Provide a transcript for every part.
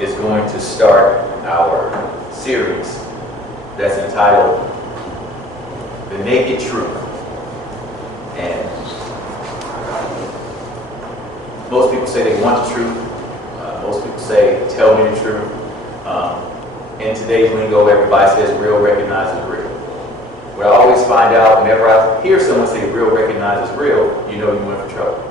is going to start our series that's entitled The Naked Truth. And most people say they want the truth. Most people say, tell me the truth. In today's lingo, everybody says real recognizes real. What I always find out whenever I hear someone say real recognizes real, you know you in for trouble.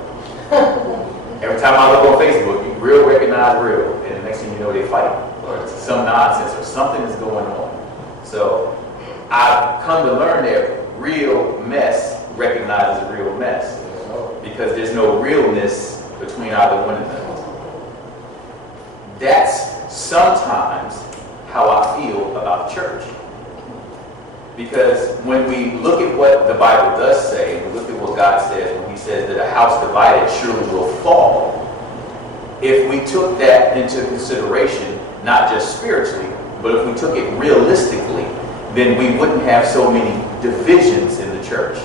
Every time I look on Facebook, you real recognize real, and the next thing you know they fight, or it's some nonsense, or something is going on. So I've come to learn that real mess recognizes real mess, because there's no realness between either one of them. That's sometimes how I feel about the church. Because when we look at what the Bible does say, and we look at what God says, when he says that a house divided surely will fall, if we took that into consideration, not just spiritually, but if we took it realistically, then we wouldn't have so many divisions in the church.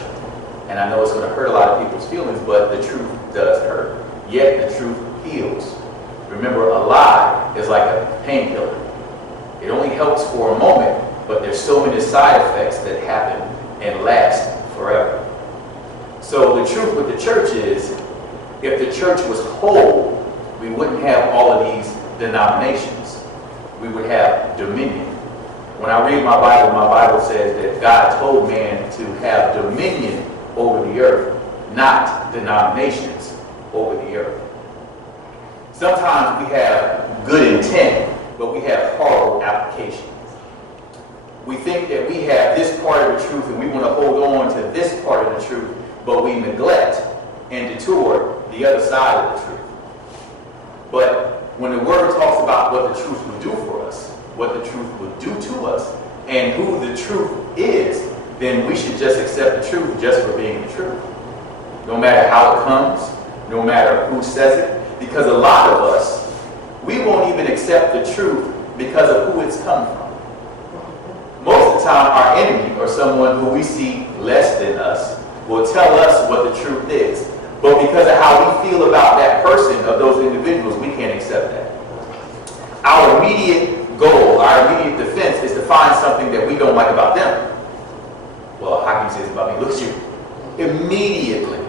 And I know it's going to hurt a lot of people's feelings, but the truth does hurt. Yet the truth heals. Remember, a lie is like a painkiller. It only helps for a moment, but there's so many side effects that happen and last forever. So the truth with the church is, if the church was whole, we wouldn't have all of these denominations. We would have dominion. When I read my Bible says that God told man to have dominion over the earth, not denominations over the earth. Sometimes we have good intent, but we have horrible application. We think that we have this part of the truth and we want to hold on to this part of the truth, but we neglect and detour the other side of the truth. But when the Word talks about what the truth will do for us, what the truth will do to us, and who the truth is, then we should just accept the truth just for being the truth. No matter how it comes, no matter who says it, because a lot of us, we won't even accept the truth because of who it's come from. Most of the time, our enemy, or someone who we see less than us, will tell us what the truth is. But because of how we feel about that person, of those individuals, we can't accept that. Our immediate goal, our immediate defense is to find something that we don't like about them. Well, how can you say this about me? Look at you. Immediately.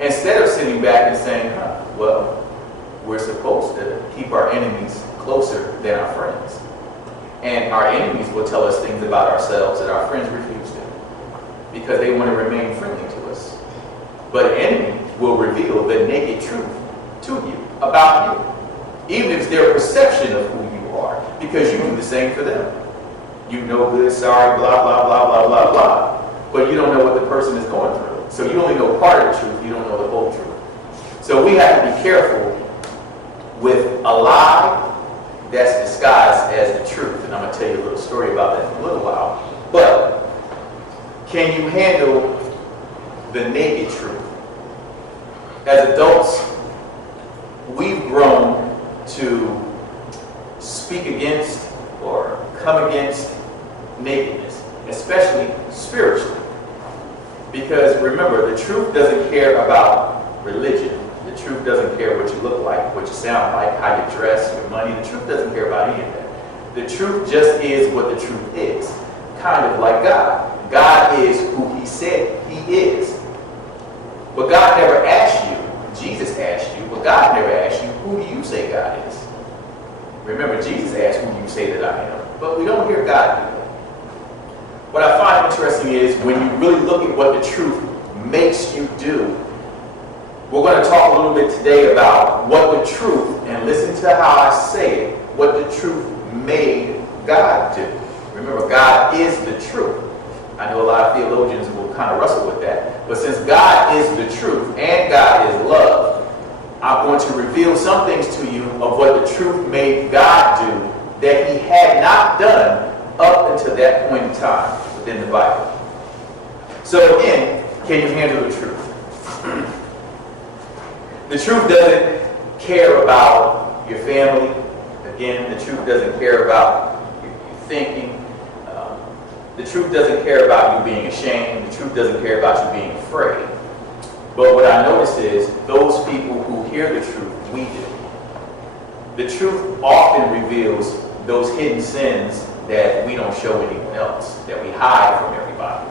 Instead of sitting back and saying, well, we're supposed to keep our enemies closer than our friends. And our enemies will tell us things about ourselves that our friends refuse to, because they want to remain friendly to us. But an enemy will reveal the naked truth to you, about you, even if it's their perception of who you are, because you do the same for them. You know good, sorry, blah, blah, blah, blah, blah, blah. But you don't know what the person is going through. So you only know part of the truth, you don't know the whole truth. So we have to be careful with a lie that's disguised as the truth. And I'm going to tell you a little story about that in a little while. But can you handle the naked truth? As adults, we've grown to speak against or come against nakedness, especially spiritually. Because remember, the truth doesn't care about religion. The truth doesn't care what you look like, what you sound like, how you dress, your money. The truth doesn't care about any of that. The truth just is what the truth is. Kind of like God. God is who he said he is. But God never asked you. Jesus asked you, but God never asked you, who do you say God is? Remember, Jesus asked, who do you say that I am? But we don't hear God do that. What I find interesting is when you really look at what the truth makes you do. We're going to talk a little bit today about what the truth, and listen to how I say it, what the truth made God do. Remember, God is the truth. I know a lot of theologians will kind of wrestle with that. But since God is the truth and God is love, I'm going to reveal some things to you of what the truth made God do that he had not done up until that point in time within the Bible. So again, can you handle the truth? The truth doesn't care about your family. Again, the truth doesn't care about your thinking. The truth doesn't care about you being ashamed. The truth doesn't care about you being afraid. But what I notice is those people who hear the truth, we do. The truth often reveals those hidden sins that we don't show anyone else, that we hide from everybody.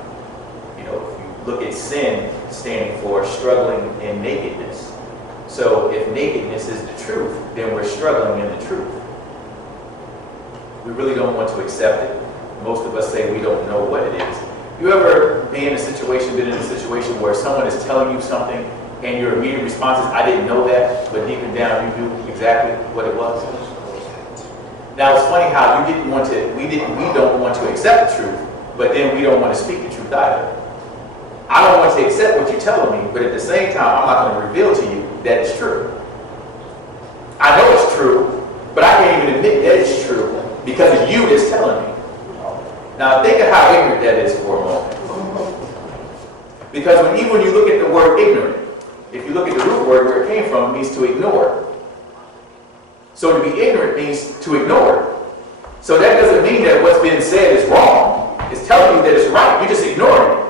You know, if you look at sin standing for struggling in nakedness. So if nakedness is the truth, then we're struggling in the truth. We really don't want to accept it. Most of us say we don't know what it is. You ever been in a situation where someone is telling you something and your immediate response is, I didn't know that, but deep down you knew exactly what it was? Now it's funny how we don't want to accept the truth, but then we don't want to speak the truth either. I don't want to accept what you're telling me, but at the same time, I'm not going to reveal to you that it's true. I know it's true, but I can't even admit that it's true because of you that's telling me. Now think of how ignorant that is for a moment. Because even when you look at the word ignorant, if you look at the root word where it came from, it means to ignore. So to be ignorant means to ignore. So that doesn't mean that what's being said is wrong. It's telling you that it's right. You're just ignoring it.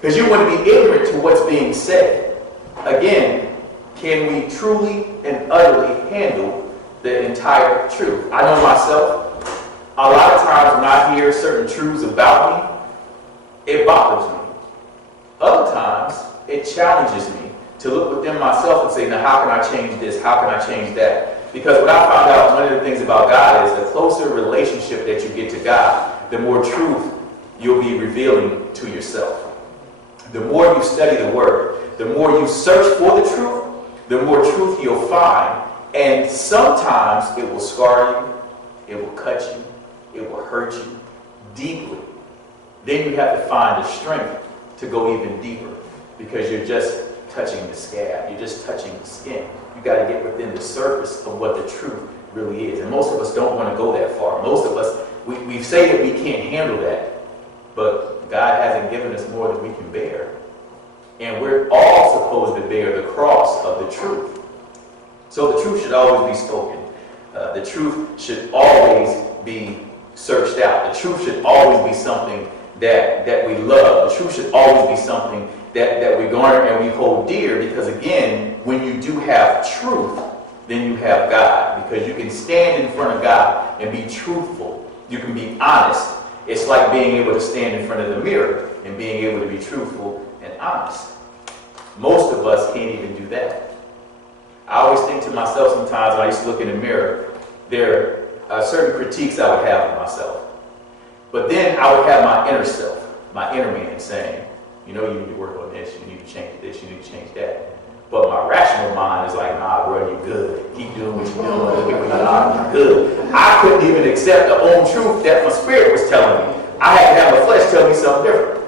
Because you want to be ignorant to what's being said. Again, can we truly and utterly handle the entire truth? I know myself. A lot of times when I hear certain truths about me, it bothers me. Other times, it challenges me to look within myself and say, now how can I change this? How can I change that? Because what I found out, one of the things about God is the closer relationship that you get to God, the more truth you'll be revealing to yourself. The more you study the Word, the more you search for the truth, the more truth you'll find. And sometimes it will scar you, it will cut you, it will hurt you deeply. Then you have to find the strength to go even deeper because you're just touching the scab. You're just touching the skin. You got to get within the surface of what the truth really is. And most of us don't want to go that far. Most of us, we say that we can't handle that. But God hasn't given us more than we can bear. And we're all supposed to bear the cross of the truth. So the truth should always be spoken. The truth should always be searched out. The truth should always be something that we love. The truth should always be something that we garner and we hold dear, because again, when you do have truth, then you have God, because you can stand in front of God and be truthful. You can be honest. It's like being able to stand in front of the mirror and being able to be truthful and honest. Most of us can't even do that. I always think to myself sometimes when I used to look in the mirror, there are certain critiques I would have of myself. But then I would have my inner self, my inner man saying, you know, you need to work on this, you need to change this, you need to change that. But my rational mind is like, nah, bro, you're good. Keep doing what you're doing. Look at what you're good. I couldn't even accept the own truth that my spirit was telling me. I had to have my flesh tell me something different.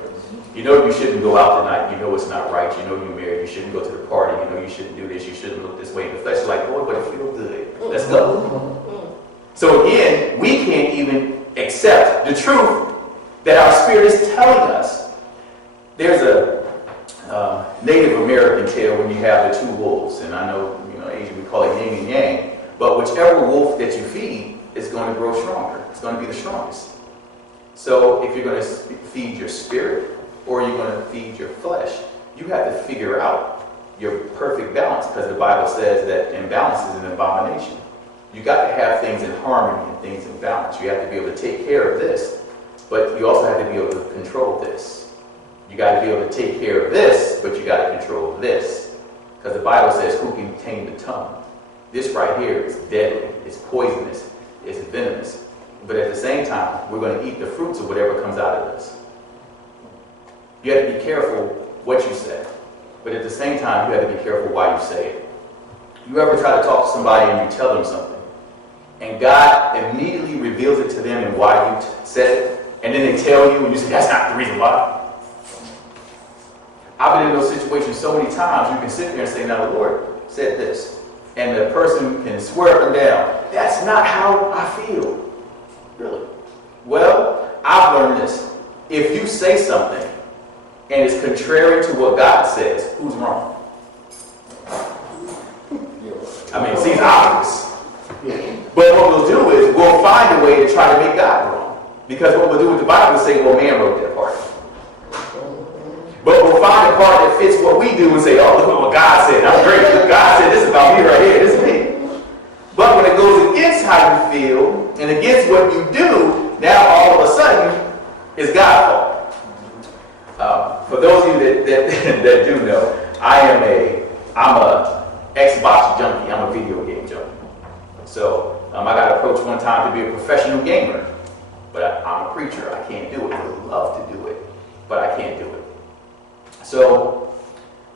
You know you shouldn't go out tonight. You know it's not right. You know you're married. You shouldn't go to the party. You know you shouldn't do this. You shouldn't look this way. And the flesh is like, boy, but it feels good. Let's go. So again, we can't even accept the truth that our spirit is telling us. There's a Native American tale when you have the two wolves, and I know, Asian we call it yin and yang, but whichever wolf that you feed is going to grow stronger. It's going to be the strongest. So if you're going to feed your spirit or you're going to feed your flesh, you have to figure out your perfect balance, because the Bible says that imbalance is an abomination. You got to have things in harmony and things in balance. You have to be able to take care of this, but you also have to be able to control this. You got to be able to take care of this, but you got to control this. Because the Bible says, who can tame the tongue? This right here is deadly. It's poisonous. It's venomous. But at the same time, we're going to eat the fruits of whatever comes out of us. You have to be careful what you say. But at the same time, you have to be careful why you say it. You ever try to talk to somebody and you tell them something, and God immediately reveals it to them and why you said it, and then they tell you and you say, that's not the reason why. I've been in those situations so many times. You can sit there and say, now the Lord said this. And the person can swear up and down, that's not how I feel. Really? Well, I've learned this. If you say something and it's contrary to what God says, who's wrong? I mean, it seems obvious. But what we'll do is we'll find a way to try to make God wrong. Because what we'll do with the Bible is say, well, man wrote that part. But we'll find a part that fits what we do and say, oh, look at what God said. I'm great. God said this about me right here. This is me. But against how you feel and against what you do, now all of a sudden it's God's fault. For those of you that do know, I'm a Xbox junkie. I'm a video game junkie. So I got approached one time to be a professional gamer, but I'm a preacher. I can't do it. I would love to do it, but I can't do it. So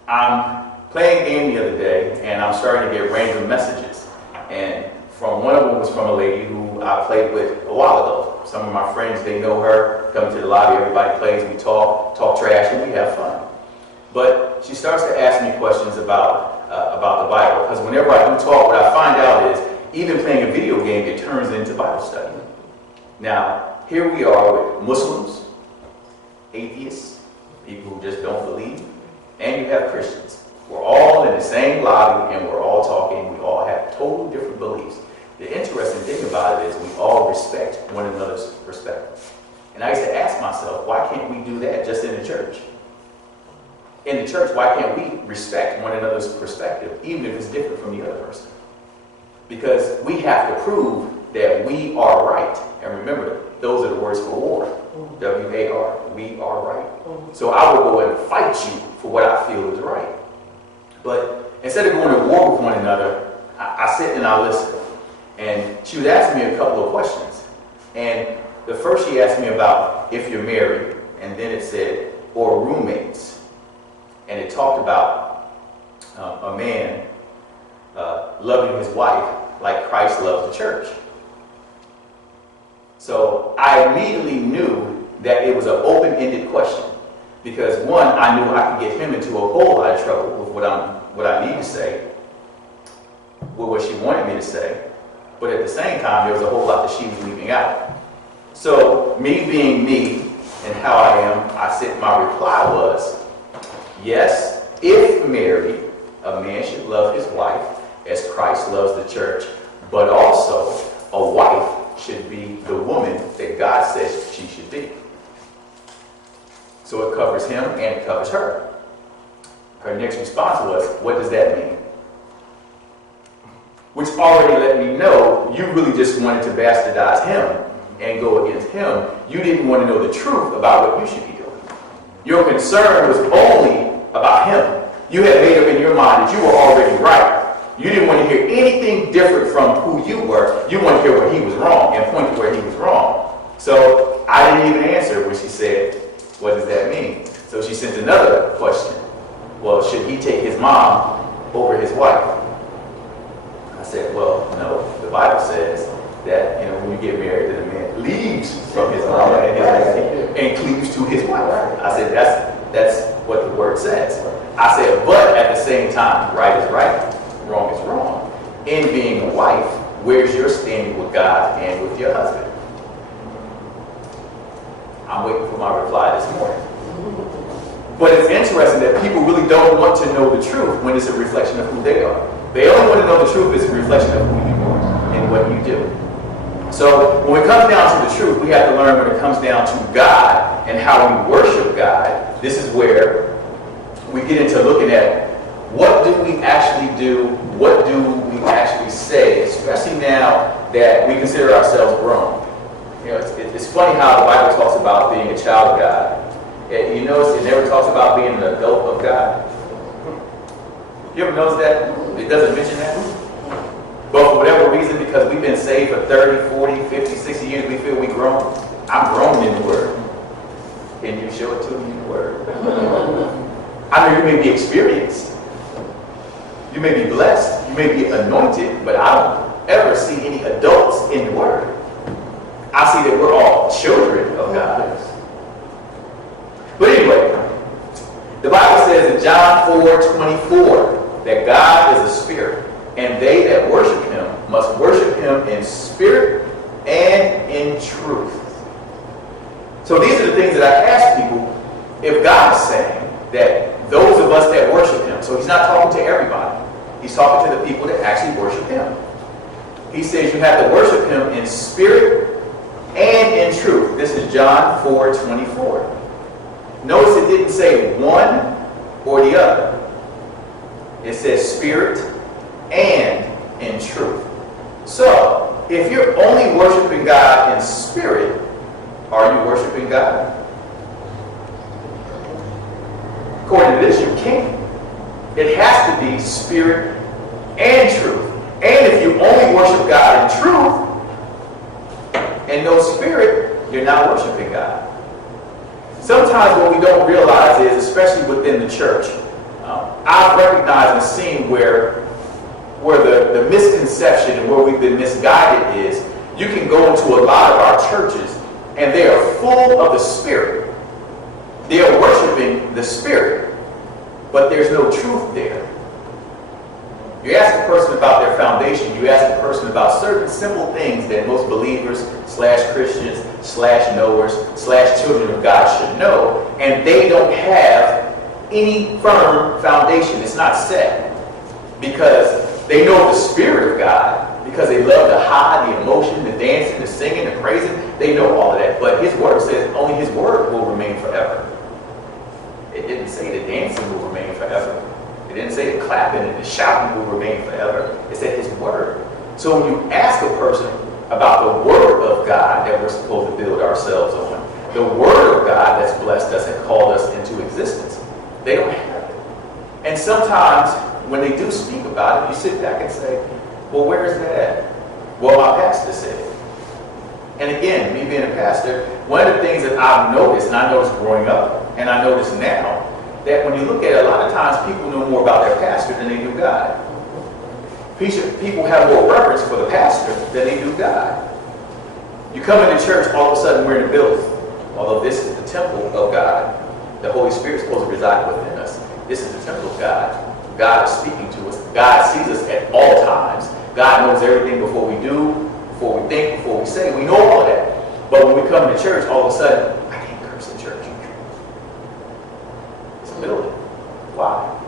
I'm playing a game the other day, and I'm starting to get random messages. And one of them was from a lady who I played with a while ago. Some of my friends, they know her, come to the lobby, everybody plays, we talk trash, and we have fun. But she starts to ask me questions about the Bible, because whenever I do talk, what I find out is even playing a video game, it turns into Bible study. Now, here we are with Muslims, atheists, people who just don't believe, and you have Christians. We're all in the same lobby, and we're all talking. We all have total different beliefs. The interesting thing about it is we all respect one another's perspective. And I used to ask myself, why can't we do that just in the church? In the church, why can't we respect one another's perspective, even if it's different from the other person? Because we have to prove that we are right. And remember, those are the words for war. W-A-R, we are right. So I will go and fight you for what I feel is right. But instead of going to war with one another, I sit and I listen. And she was asking me a couple of questions. And the first she asked me about if you're married, and then it said, or roommates. And it talked about a man loving his wife like Christ loves the church. So I immediately knew that it was an open-ended question. Because one, I knew I could get him into a whole lot of trouble with what I need to say, with what she wanted me to say. But at the same time, there was a whole lot that she was leaving out. So me being me and how I am, my reply was, yes, if married, a man should love his wife as Christ loves the church, but also a wife should be the woman that God says she should be. So it covers him and it covers her. Her next response was, what does that mean? Which already let me know you really just wanted to bastardize him and go against him. You didn't want to know the truth about what you should be doing. Your concern was only about him. You had made up in your mind that you were already right. You didn't want to hear anything different from who you were. You wanted to hear where he was wrong and point to where he was wrong. So I didn't even answer when she said, what does that mean? So she sent another question. Well, should he take his mom over his wife? I said, well, no. The Bible says that when you get married, that a man leaves from his mom and cleaves to his wife. I said, that's what the word says. I said, but at the same time, right is right, wrong is wrong. In being a wife, where's your standing with God and with your husband? I'm waiting for my reply this morning. But it's interesting that people really don't want to know the truth when it's a reflection of who they are. They only want to know the truth as a reflection of who you are and what you do. So when it comes down to the truth, we have to learn when it comes down to God and how we worship God. This is where we get into looking at what do we actually do, what do we actually say, especially now that we consider ourselves grown. It's funny how the Bible talks about being a child of God. You notice it never talks about being an adult of God. You ever notice that? It doesn't mention that. But for whatever reason, because we've been saved for 30, 40, 50, 60 years, we feel we've grown. I'm grown in the Word. Can you show it to me in the Word? I know you may be experienced. You may be blessed. You may be anointed. But I don't ever see any adults in the Word. I see that we're all children of God. But anyway, the Bible says in John 4:24 that God is a spirit, and they that worship him must worship him in spirit and in truth. So these are the things that I ask people. If God is saying that those of us that worship him, so he's not talking to everybody. He's talking to the people that actually worship him. He says you have to worship him in spirit and in truth. This is John 4:24. Notice it didn't say one or the other. It says spirit and in truth. So, if you're only worshiping God in spirit, are you worshiping God? According to this, you can't. It has to be spirit and truth. And if you only worship God in truth and no spirit, you're not worshiping God. Sometimes what we don't realize is, especially within the church, I've recognized and seen where the misconception and where we've been misguided is, you can go into a lot of our churches and they are full of the Spirit. They are worshiping the Spirit, but there's no truth there. You ask a person about their foundation, you ask a person about certain simple things that most believers / Christians / knowers / children of God should know, and they don't have any firm foundation. It's not set. Because they know the Spirit of God, because they love the high, the emotion, the dancing, the singing, the praising. They know all of that. But His Word says only His Word will remain forever. It didn't say the dancing will remain forever. It didn't say the clapping and the shouting will remain forever. It said His Word. So when you ask a person about the Word of God that we're supposed to build ourselves on, the Word of God that's blessed us and called us into existence, they don't have it. And sometimes when they do speak about it, you sit back and say, well, where is that at? Well, my pastor said it. And again, me being a pastor, one of the things that I've noticed, and I noticed growing up, and I notice now, that when you look at it, a lot of times people know more about their pastor than they do God. People have more reverence for the pastor than they do God. You come into church, all of a sudden we're in a building. Although this is the temple of God, the Holy Spirit is supposed to reside within us. This is the temple of God. God is speaking to us. God sees us at all times. God knows everything before we do, before we think, before we say. We know all of that. But when we come to church, all of a sudden, I can't curse in church. It's a building. Why?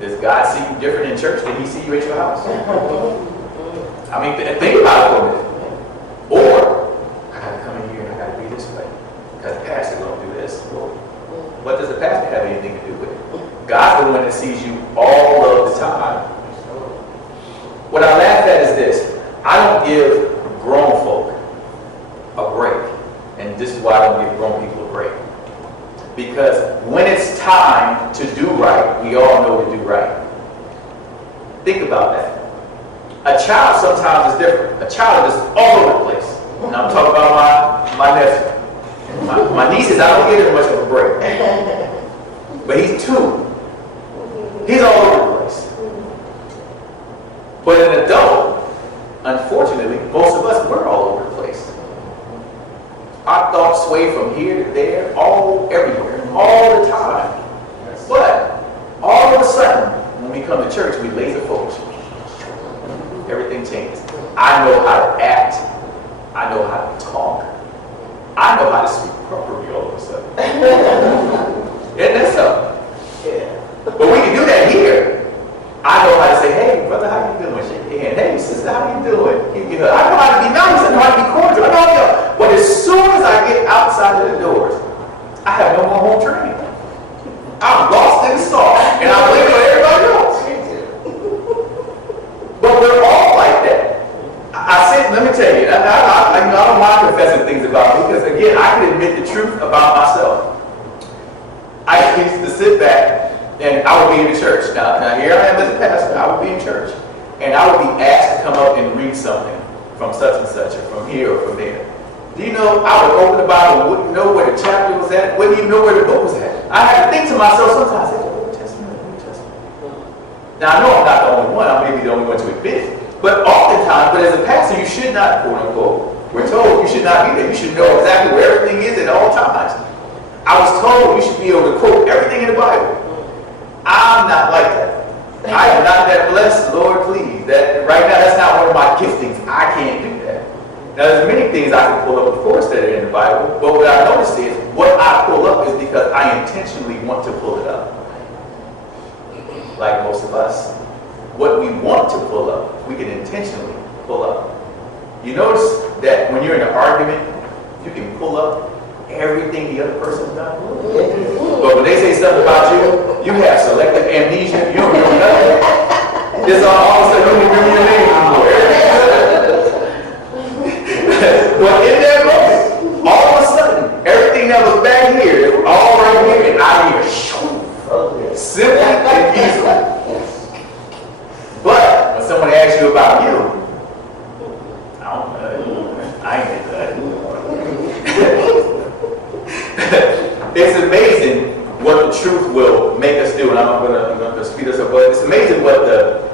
Does God see you different in church than He see you at your house? I mean, think about it for a minute. Or, I got to come in here and I got to be this way. Because the pastor don't do this. Well, what does the pastor have anything to do with it? God's the one that sees you all of the time. What I laugh at is this. I don't give grown folk a break. And this is why I don't give grown people a break. Because when it's time to do right, we all know to do right. Think about that. A child sometimes is different. A child is all over the place. And I'm talking about my nephew. My nieces, I don't give them much of a break. But he's 2. He's all over the place. But an adult, unfortunately, most of us, we're all over the place. Our thoughts sway from here to there, everywhere, all the time. But all of a sudden, when we come to church, we laser focus. Everything changes. I know how to act. I know how to talk. I know how to speak properly all of a sudden. Isn't that something? Yeah. But we can do that here. I know how to say, hey, brother, how you doing? Shake your hand. Hey, sister, how you doing? I know how to be nice. I know how to be cordial. I know how to. But as soon as I get outside of the doors, I have no more home training. I'm lost in the sauce, and I blame it on everybody else. But we're all like that. Let me tell you, I don't mind confessing things about me, because again, I can admit the truth about myself. I used to sit back and I would be in the church. Now here I am as a pastor. I would be in church, and I would be asked to come up and read something from such and such, or from here or from there. Do you know, I would open the Bible, wouldn't know where the chapter was at, wouldn't even know where the book was at. I had to think to myself sometimes, Old Testament, New Testament. Now I know I'm not the only one. I may be the only one to admit it. But oftentimes, but as a pastor, you should not, quote unquote, we're told you should not be there. You should know exactly where everything is at all times. I was told you should be able to quote everything in the Bible. I'm not like that. I am not that blessed, Lord, please. Right now, that's not one of my giftings. I can't do that. Now, there's many things I can pull up, of course, that are in the Bible. But what I noticed is, what I pull up is because I intentionally want to pull it up. Like most of us. What we want to pull up, we can intentionally pull up. You notice that when you're in an argument, you can pull up everything the other person's done. But when they say something about you, you have selective amnesia. You don't remember nothing. Just all of a sudden, you don't remember your name anymore. I ain't into that. It's amazing what the truth will make us do, and I'm going to speed us up. But it's amazing what the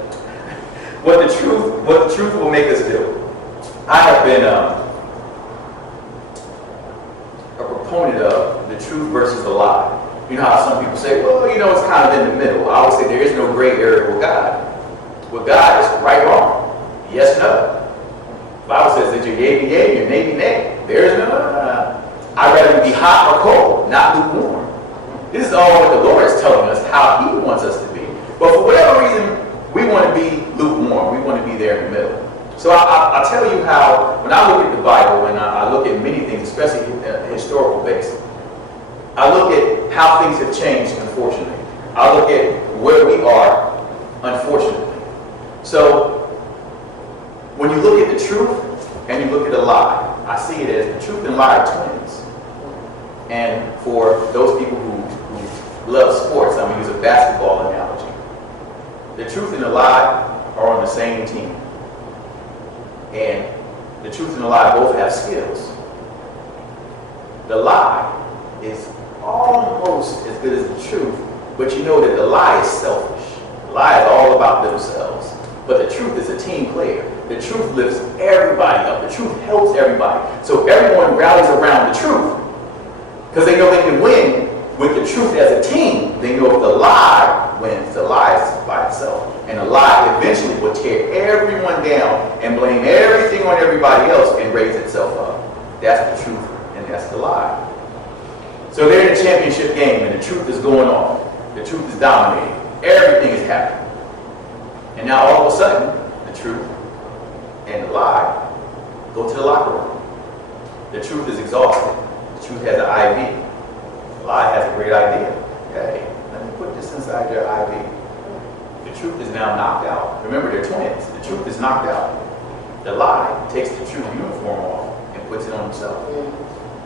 truth will make us do. I have been a proponent of the truth versus the lie. You know how some people say, well, you know, it's kind of in the middle. I always say there is no gray area with God. With God, it's right, wrong. Yes, no. The Bible says that you're yea, be yea, you're nay, be nay. There is no. I'd rather be hot or cold, not lukewarm. This is all what the Lord is telling us, how He wants us to be. But for whatever reason, we want to be lukewarm. We want to be there in the middle. So I'll tell you how, when I look at the Bible, and I look at many things, especially historical based, I look at how things have changed, unfortunately. I look at where we are, unfortunately. So when you look at the truth and you look at the lie, I see it as the truth and lie are twins. And for those people who love sports, I'm going to use a basketball analogy. The truth and the lie are on the same team. And the truth and the lie both have skills. The lie is almost as good as the truth, but you know that the lie is selfish. The lie is all about themselves. But the truth is a team player. The truth lifts everybody up. The truth helps everybody. So everyone rallies around the truth because they know they can win with the truth as a team. They know if the lie wins, the lie is by itself. And the lie eventually will tear everyone down and blame everything on everybody else and raise itself up. That's the truth and that's the lie. So they're in a championship game and the truth is going on. The truth is dominating. Everything is happening. And now all of a sudden, the truth and the lie go to the locker room. The truth is exhausted. The truth has an IV. The lie has a great idea. Hey, let me put this inside your IV. The truth is now knocked out. Remember, they're twins. The truth is knocked out. The lie takes the truth uniform off and puts it on himself.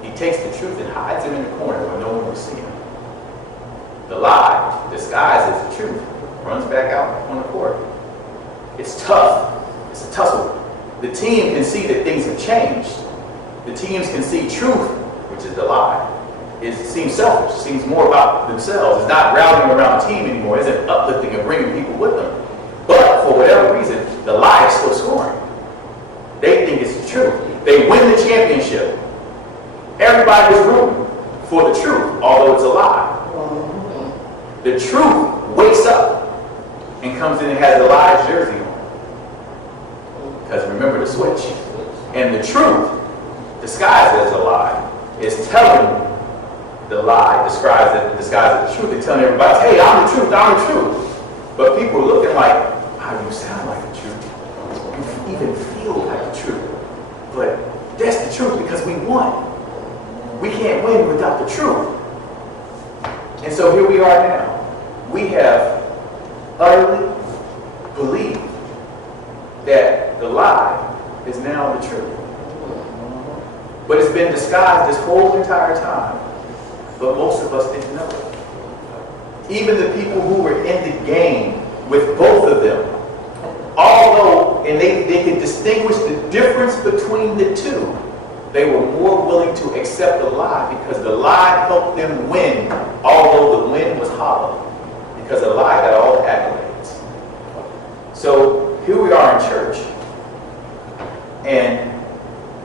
He takes the truth and hides him in the corner where no one will see him. The lie, disguised as the truth, runs back out on the court. It's tough. It's a tussle. The team can see that things have changed. The teams can see truth, which is the lie. It seems selfish. It seems more about themselves. It's not rallying around a team anymore. It isn't uplifting and bringing people with them. But for whatever reason, the lie is still scoring. They think it's the truth. They win the championship. Everybody is rooting for the truth, although it's a lie. The truth wakes up and comes in and has the lie's jersey on. Because remember the switch. And the truth, disguised as a lie, is telling the lie, disguised as the truth, and telling everybody, hey, I'm the truth, I'm the truth. But people are looking like, how do you sound like the truth? You even feel like the truth. But that's the truth because we won. We can't win without the truth. And so here we are now. We have utterly believed that the lie is now the truth. But it's been disguised this whole entire time. But most of us didn't know it. Even the people who were in the game with both of them, although, and they could distinguish the difference between the two, they were more willing to accept the lie because the lie helped them win, although the win was hollow, because the lie got all the accolades. So here we are in church, and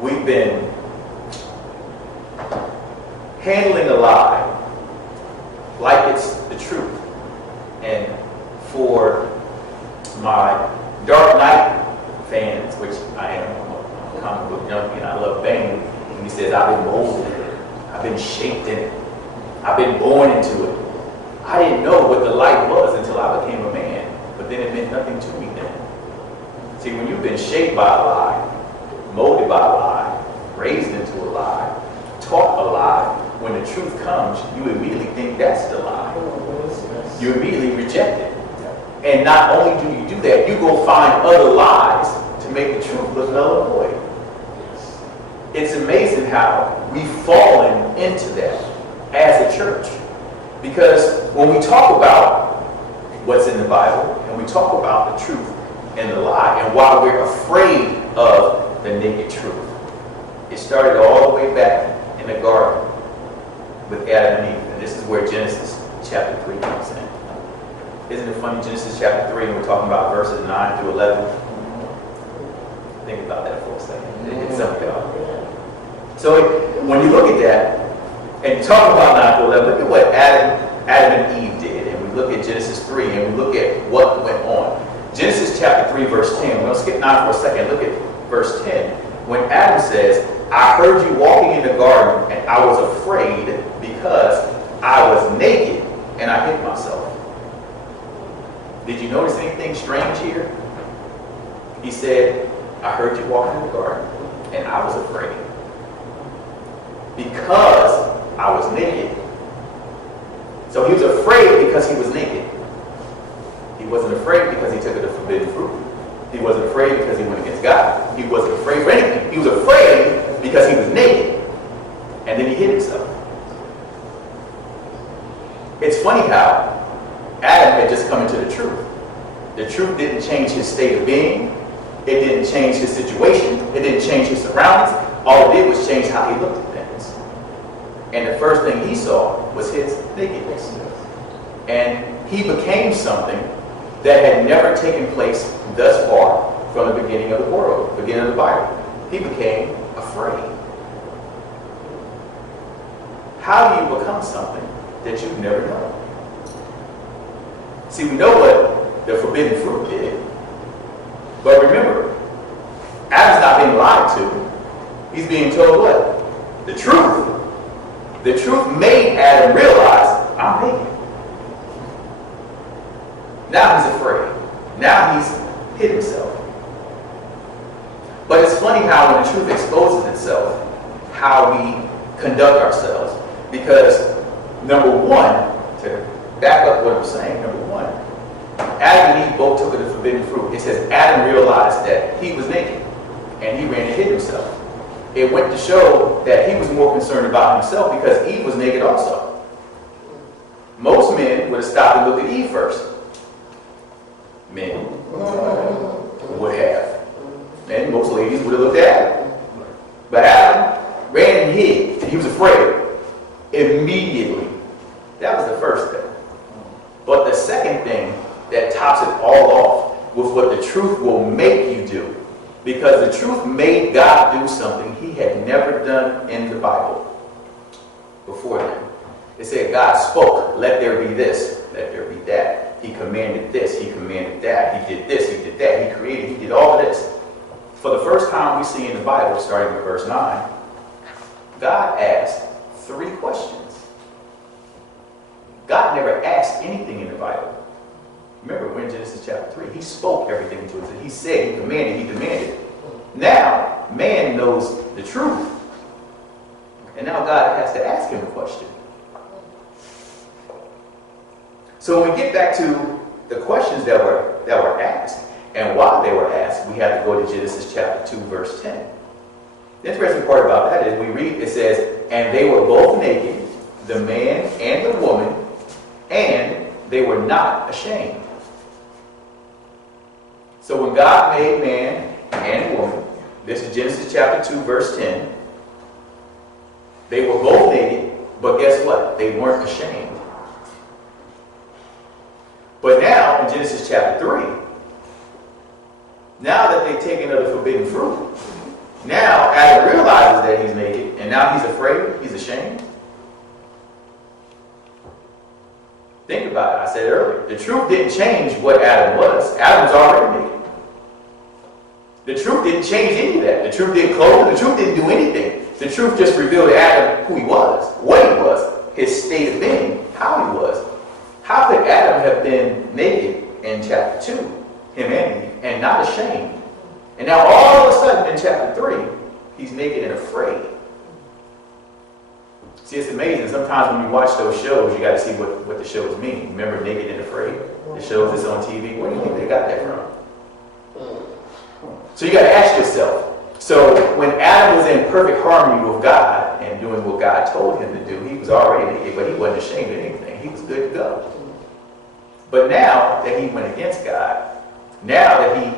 we've been handling a lie like it's the truth. And for my Dark Knight fans, which I am, I'm a comic book junkie and I love Bane, and he says, I've been molded in it. I've been shaped in it. I've been born into it. I didn't know what the light was until I became a man, but then it meant nothing to me then. See, when you've been shaped by a lie, molded by a lie, raised into a lie, taught a lie, when the truth comes, you immediately think that's the lie. You immediately reject it. And not only do you do that, you go find other lies to make the truth look null and void. It's amazing how we've fallen into that as a church. Because when we talk about what's in the Bible, and we talk about the truth and the lie, and why we're afraid of the naked truth. It started all the way back in the garden with Adam and Eve. And this is where Genesis chapter 3 comes in. Isn't it funny, Genesis chapter 3, and we're talking about verses 9 through 11? Think about that for a second. It's something else. So when you look at that, and you talk about 9 through 11, look at what Adam and Eve did. And we look at Genesis 3, and we look at what went on. Genesis chapter 3, verse 10. We're going to skip 9 for a second. Look at verse 10. When Adam says, I heard you walking in the garden, and I was afraid because I was naked, and I hid myself. Did you notice anything strange here? He said, I heard you walking in the garden, and I was afraid because I was naked. So he was afraid because he was naked. He wasn't afraid because he took of the forbidden fruit. He wasn't afraid because he went against God. He wasn't afraid for anything. He was afraid because he was naked. And then he hid himself. It's funny how Adam had just come into the truth. The truth didn't change his state of being. It didn't change his situation. It didn't change his surroundings. All it did was change how he looked at things. And the first thing he saw was his nakedness. And he became something that had never taken place thus far from the beginning of the world, beginning of the Bible. He became afraid. How do you become something that you've never known? See, we know what the forbidden fruit did. But remember, Adam's not being lied to. He's being told what? The truth. The truth made Adam realize, I'm naked. Now he's afraid. Now he's hid himself. But it's funny how when the truth exposes itself, how we conduct ourselves. Because, number one, to back up what I'm saying, number one, Adam and Eve both took of the forbidden fruit. It says Adam realized that he was naked, and he ran and hid himself. It went to show that he was more concerned about himself because Eve was naked also. Most men would have stopped and looked at Eve first. Men would have. And most ladies would have looked at Adam. But Adam ran and hid. He was afraid. Immediately. That was the first thing. But the second thing that tops it all off with what the truth will make you do. Because the truth made God do something he had never done in the Bible before then. It said God spoke, let there be this, let there be that. He commanded this, he commanded that. He did this, he did that. He created, he did all of this. For the first time we see in the Bible, starting with verse 9, God asked 3 questions. God never asked anything in the Bible. Remember, we're in Genesis chapter 3. He spoke everything to us. He said, he commanded, he demanded. Now, man knows the truth. And now God has to ask him a question. So when we get back to the questions that were asked, and why they were asked, we have to go to Genesis chapter 2, verse 10. The interesting part about that is we read, it says, and they were both naked, the man and the woman, and they were not ashamed. So when God made man and woman, this is Genesis chapter 2, verse 10, they were both naked, but guess what? They weren't ashamed. But now, in Genesis chapter 3, now that they've taken of the forbidden fruit, now Adam realizes that he's naked, and now he's afraid, he's ashamed. Think about it. I said earlier, the truth didn't change what Adam was. Adam was already naked. The truth didn't change any of that. The truth didn't clothe him. The truth didn't do anything. The truth just revealed to Adam who he was, what he was, his state of being, how he was. How could Adam have been naked in chapter 2, him and Eve, and not ashamed? And now all of a sudden in chapter 3, he's naked and afraid. See, it's amazing. Sometimes when you watch those shows, you got to see what the shows mean. Remember Naked and Afraid? The shows that's on TV. Where do you think they got that from? So you got to ask yourself. So when Adam was in perfect harmony with God and doing what God told him to do, he was already naked, but he wasn't ashamed of anything. He was good to go. But now that he went against God, now that he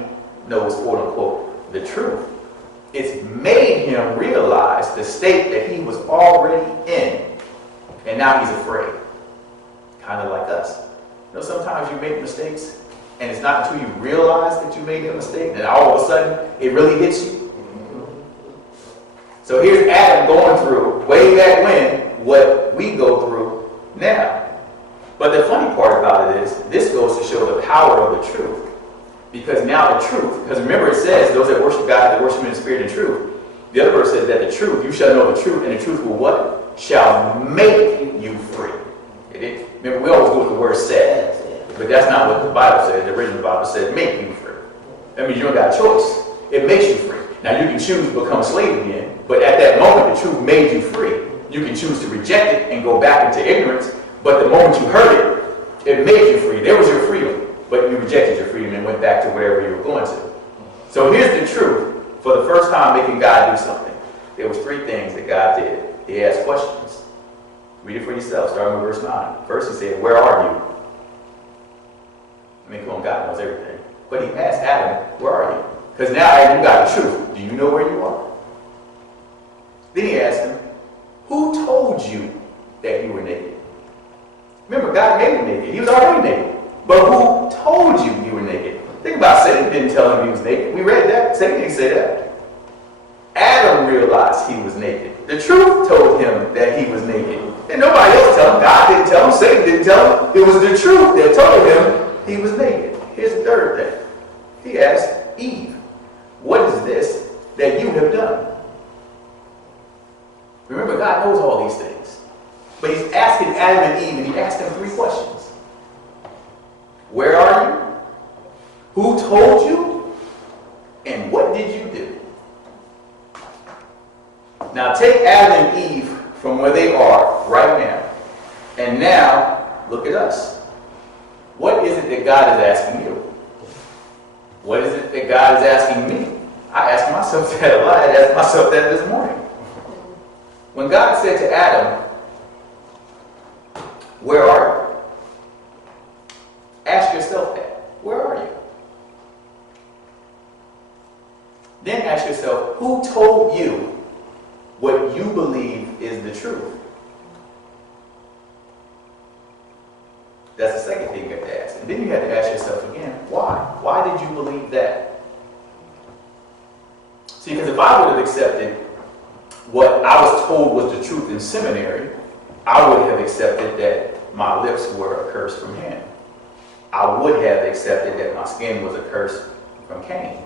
knows, quote unquote, the truth, It's made him realize the state that he was already in. And now he's afraid. Kind of like us. You know, sometimes you make mistakes, and it's not until you realize that you made a mistake that all of a sudden it really hits you. So here's Adam going through, way back when, what we go through now. But the funny part about it is, this goes to show the power of the truth. Because now the truth, because remember it says, those that worship God, that worship Him in spirit and truth. The other verse says that the truth, you shall know the truth, and the truth will what? Shall make you free. Remember, we always go with the word said. But that's not what the Bible says. The original Bible says make you free. That means you don't got a choice. It makes you free. Now you can choose to become a slave again, but at that moment the truth made you free. You can choose to reject it and go back into ignorance, but the moment you heard it, it made you free. There was your freedom, but you rejected your freedom and went back to wherever you were going to. So here's the truth. For the first time making God do something, there was 3 things that God did. He asked questions. Read it for yourself, starting with verse 9. First he said, where are you? I mean, come on, God knows everything. But he asked Adam, where are you? Because now you got the truth. Do you know where you are? Then he asked him, who told you that you were naked? Remember, God made him naked. He was already naked. But who told you you were naked? Think about Satan didn't tell him he was naked. We read that. Satan didn't say that. Adam realized he was naked. The truth told him that he was naked. And nobody else told him. God didn't tell him. Satan didn't tell him. It was the truth that told him he was naked. Here's the third thing. He asked Eve, what is this that you have done? Remember, God knows all these things. But he's asking Adam and Eve, and he asked them 3 questions. Where are you? Who told you? And what did you do? Now take Adam and Eve from where they are right now. And now, look at us. What is it that God is asking you? What is it that God is asking me? I ask myself that a lot. I asked myself that this morning. When God said to Adam, where are you? Ask yourself that. Where are you? Then ask yourself, who told you what you believe is the truth? That's the second thing you have to ask. And then you have to ask yourself again, why? Why did you believe that? See, because if I would have accepted what I was told was the truth in seminary, I would have accepted that my lips were a curse from him. I would have accepted that my skin was a curse from Cain.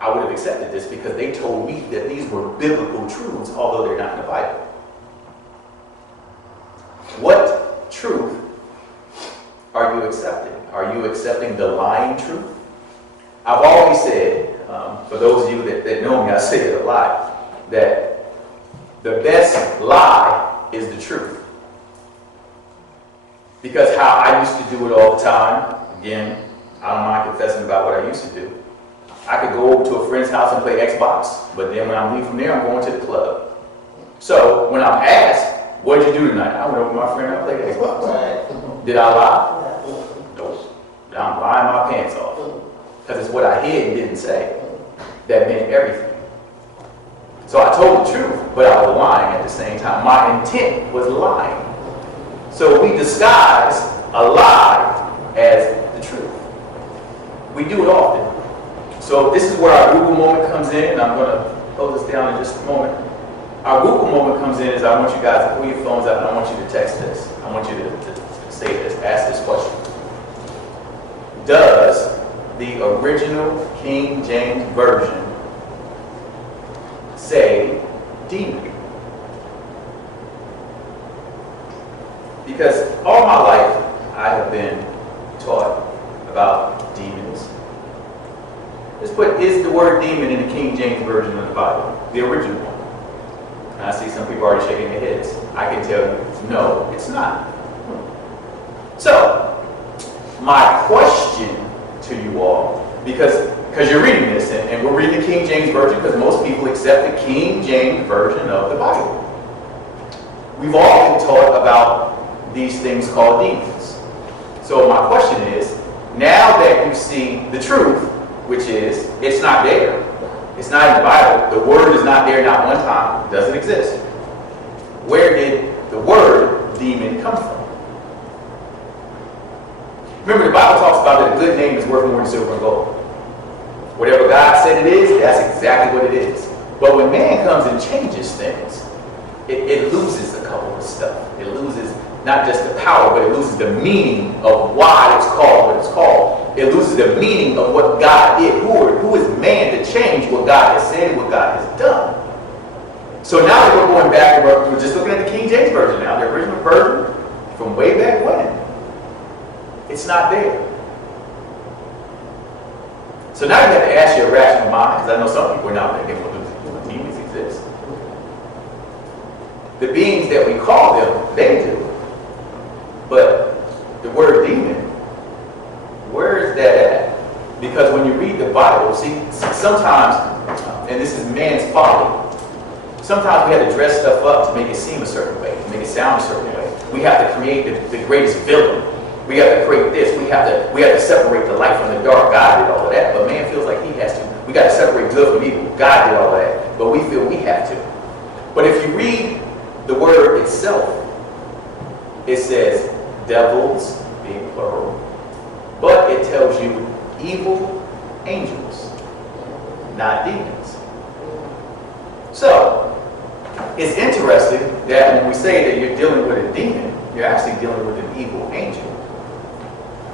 I would have accepted this because they told me that these were biblical truths, although they're not in the Bible. What truth are you accepting? Are you accepting the lying truth? I've always said, for those of you that know me, I say it a lot, that the best lie is the truth. Because how I used to do it all the time, again, I don't mind confessing about what I used to do. I could go over to a friend's house and play Xbox, but then when I leave from there, I'm going to the club. So when I'm asked, what did you do tonight? I went over to my friend and I played Xbox. Did I lie? Nope. I'm lying my pants off. Because it's what I hid and didn't say that meant everything. So I told the truth, but I was lying at the same time. My intent was lying. So we disguise a lie as the truth. We do it often. So this is where our Google moment comes in, and I'm going to close this down in just a moment. Our Google moment comes in is I want you guys to pull your phones out and I want you to text this. I want you to say this, ask this question. Does the original King James Version say demon? Because all my life I have been taught about demons. Let's put, is the word demon in the King James Version of the Bible, the original one? And I see some people already shaking their heads. I can tell you, no, it's not. So, my question to you all, because you're reading this, and we're reading the King James Version because most people accept the King James Version of the Bible. We've all been taught about these things called demons. So my question is, now that you see the truth, which is, it's not there, It's not in the Bible. The word is not there, not one time. It doesn't exist. Where did the word demon come from? Remember, the Bible talks about that a good name is worth more than silver and gold. Whatever God said it is, that's exactly what it is. But when man comes and changes things, it loses a couple of stuff. It loses not just the power, but it loses the meaning of why it's called what it's called. It loses the meaning of what God did. Who is man to change what God has said and what God has done? So now that we're going back, we're just looking at the King James Version now, the original version from way back when. It's not there. So now you have to ask your rational mind, because I know some people are not thinking, well, demons exist. The beings that we call them, they do. But the word demon, where is that at? Because when you read the Bible, see, sometimes, and this is man's folly, sometimes we have to dress stuff up to make it seem a certain way, to make it sound a certain way. We have to create the greatest villain. We have to create this. We have to separate the light from the dark. God did all of that, but man feels like he has to. We got to separate good from evil. God did all of that, but we feel we have to. But if you read the word itself, it says devils, being plural, but it tells you evil angels, not demons. So it's interesting that when we say that you're dealing with a demon, you're actually dealing with an evil angel.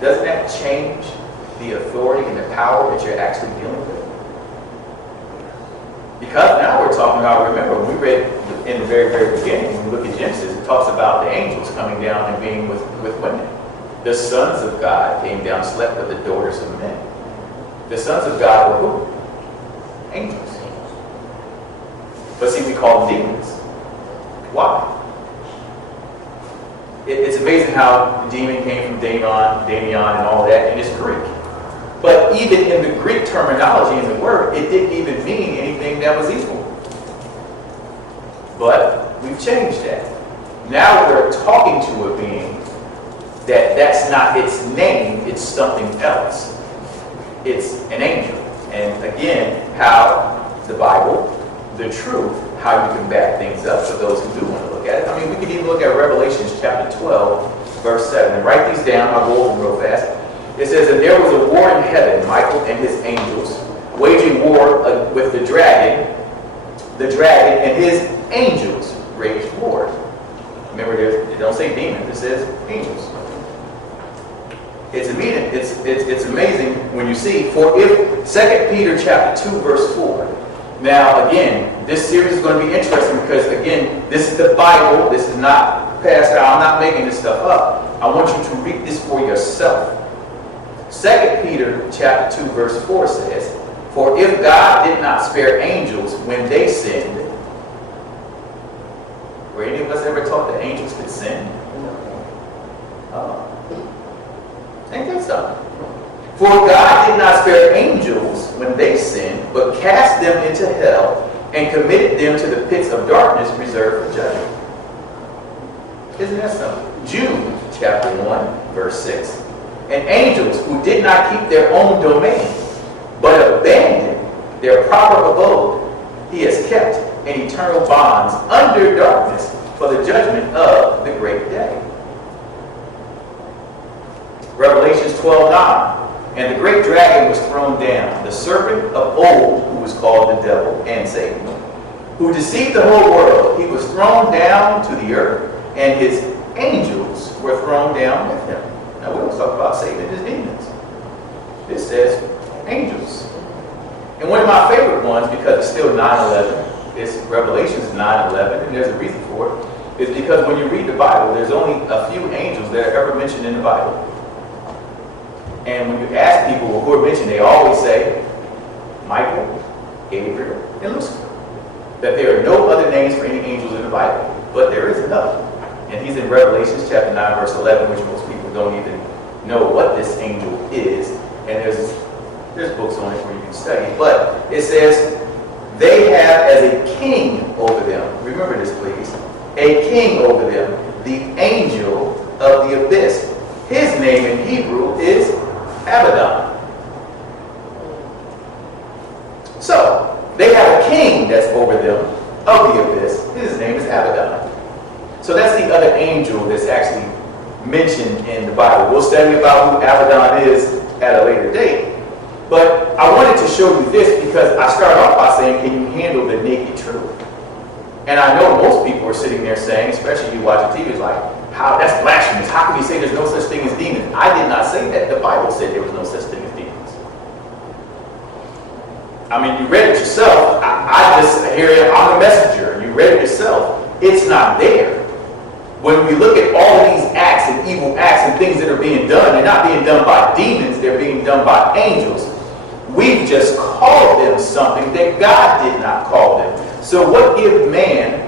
Doesn't that change the authority and the power that you're actually dealing with? Because now we're talking about, remember, when we read in the very, very beginning, when we look at Genesis, it talks about the angels coming down and being with women. The sons of God came down and slept with the daughters of men. The sons of God were who? Angels. But see, we call them demons. Why? It's amazing how the demon came from Daemon, and all that, and it's Greek. But even in the Greek terminology in the word, it didn't even mean anything that was evil. But we've changed that. Now we're talking to a being that's not its name, it's something else. It's an angel. And again, how the Bible, the truth, how you can back things up for those who do want to look at it. I mean, we could even look at Revelation chapter 12, verse 7. And write these down. I'll go over them real fast. It says, and there was a war in heaven, Michael and his angels, waging war with the dragon and his angels waged war. Remember, it don't say demons, it says angels. It's amazing when you see, for if 2 Peter chapter 2, verse 4. Now, again, this series is going to be interesting because, again, this is the Bible. This is not passed out. I'm not making this stuff up. I want you to read this for yourself. 2 Peter chapter 2, verse 4 says, for if God did not spare angels when they sinned, were any of us ever taught that angels could sin? Ain't that something? For God did not spare angels when they sinned, but cast them into hell and committed them to the pits of darkness reserved for judgment. Isn't that something? Jude chapter 1, verse 6. And angels who did not keep their own domain, but abandoned their proper abode, he has kept in eternal bonds under darkness for the judgment of the great day. Revelations 12:9. And the great dragon was thrown down, the serpent of old, who was called the devil and Satan, who deceived the whole world. He was thrown down to the earth, and his angels were thrown down with him. Now, we don't talk about Satan and his demons. This says angels. And one of my favorite ones, because it's still 9/11, it's Revelations 9:11, and there's a reason for it, is because when you read the Bible, there's only a few angels that are ever mentioned in the Bible. And when you ask people who are mentioned, they always say Michael, Gabriel, and Lucifer. That there are no other names for any angels in the Bible, but there is another. And he's in Revelation chapter 9, verse 11, which most people don't even know what this angel is. And there's books on it where you can study. But it says, they have as a king over them. Remember this, please. A king over them, the angel of the abyss. His name in Hebrew is Abaddon. So, after them of the abyss. His name is Abaddon. So that's the other angel that's actually mentioned in the Bible. We'll study about who Abaddon is at a later date. But I wanted to show you this because I started off by saying, can you handle the naked truth? And I know most people are sitting there saying, especially if you watch TV, it's like, how, that's blasphemous. How can you say there's no such thing as demons? I did not say that. The Bible said there was no such thing as demons. I mean, you read it yourself. I just hear it. I'm a messenger. You read it yourself. It's not there. When we look at all of these acts and evil acts and things that are being done, they're not being done by demons. They're being done by angels. We've just called them something that God did not call them. So what gives man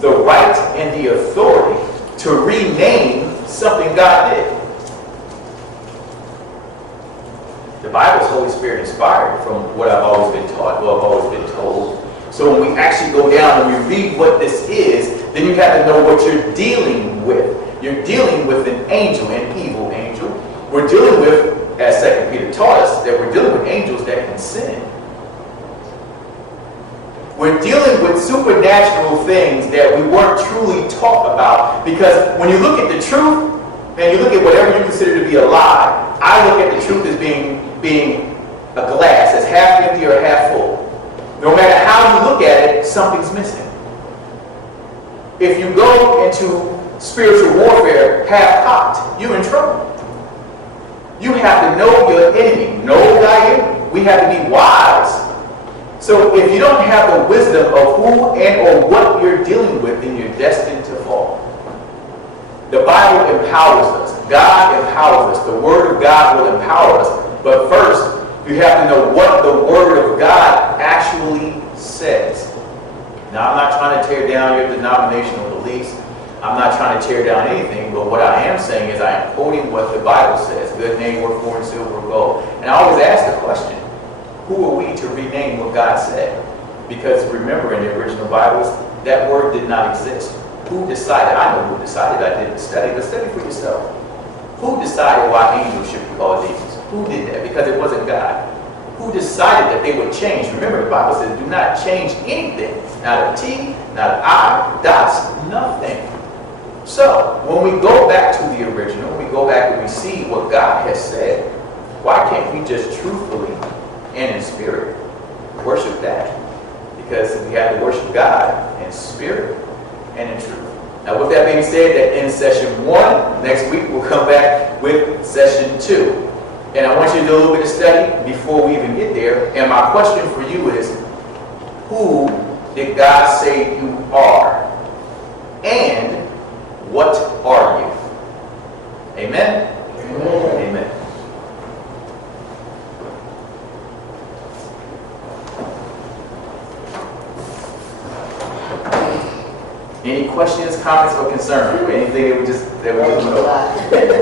the right and the authority to rename something God did? The Bible is Holy Spirit inspired from what I've always been taught, what I've always been told. So when we actually go down and we read what this is, then you have to know what you're dealing with. You're dealing with an angel, an evil angel. We're dealing with, as 2 Peter taught us, that we're dealing with angels that can sin. We're dealing with supernatural things that we weren't truly taught about. Because when you look at the truth, and you look at whatever you consider to be a lie, I look at the truth as being a glass, as half empty or half full. No matter how you look at it, something's missing. If you go into spiritual warfare half-cocked, you're in trouble. You have to know your enemy. Know thy enemy. We have to be wise. So if you don't have the wisdom of who and or what you're dealing with, then you're destined to fall. The Bible empowers us. God empowers us. The Word of God will empower us. But first, you have to know what the Word of God actually says. Now, I'm not trying to tear down your denominational beliefs. I'm not trying to tear down anything. But what I am saying is I am quoting what the Bible says. Good name, worth more than silver or gold. And I always ask the question, who are we to rename what God said? Because remember, in the original Bibles, that word did not exist. Who decided? I know who decided. I did the study. But study for yourself. Who decided why angels should be called demons? Who did that? Because it wasn't God. Who decided that they would change? Remember, the Bible says, do not change anything. Not a T, not an I, dots, nothing. So, when we go back to the original, we go back and we see what God has said, why can't we just truthfully and in spirit worship that? Because we have to worship God in spirit and in truth. Now, with that being said, that ends session 1. Next week, we'll come back with session 2. And I want you to do a little bit of study before we even get there. And my question for you is, who did God say you are? And what are you? Amen? Amen. Amen. Any questions, comments, or concerns? Or anything that we just went over?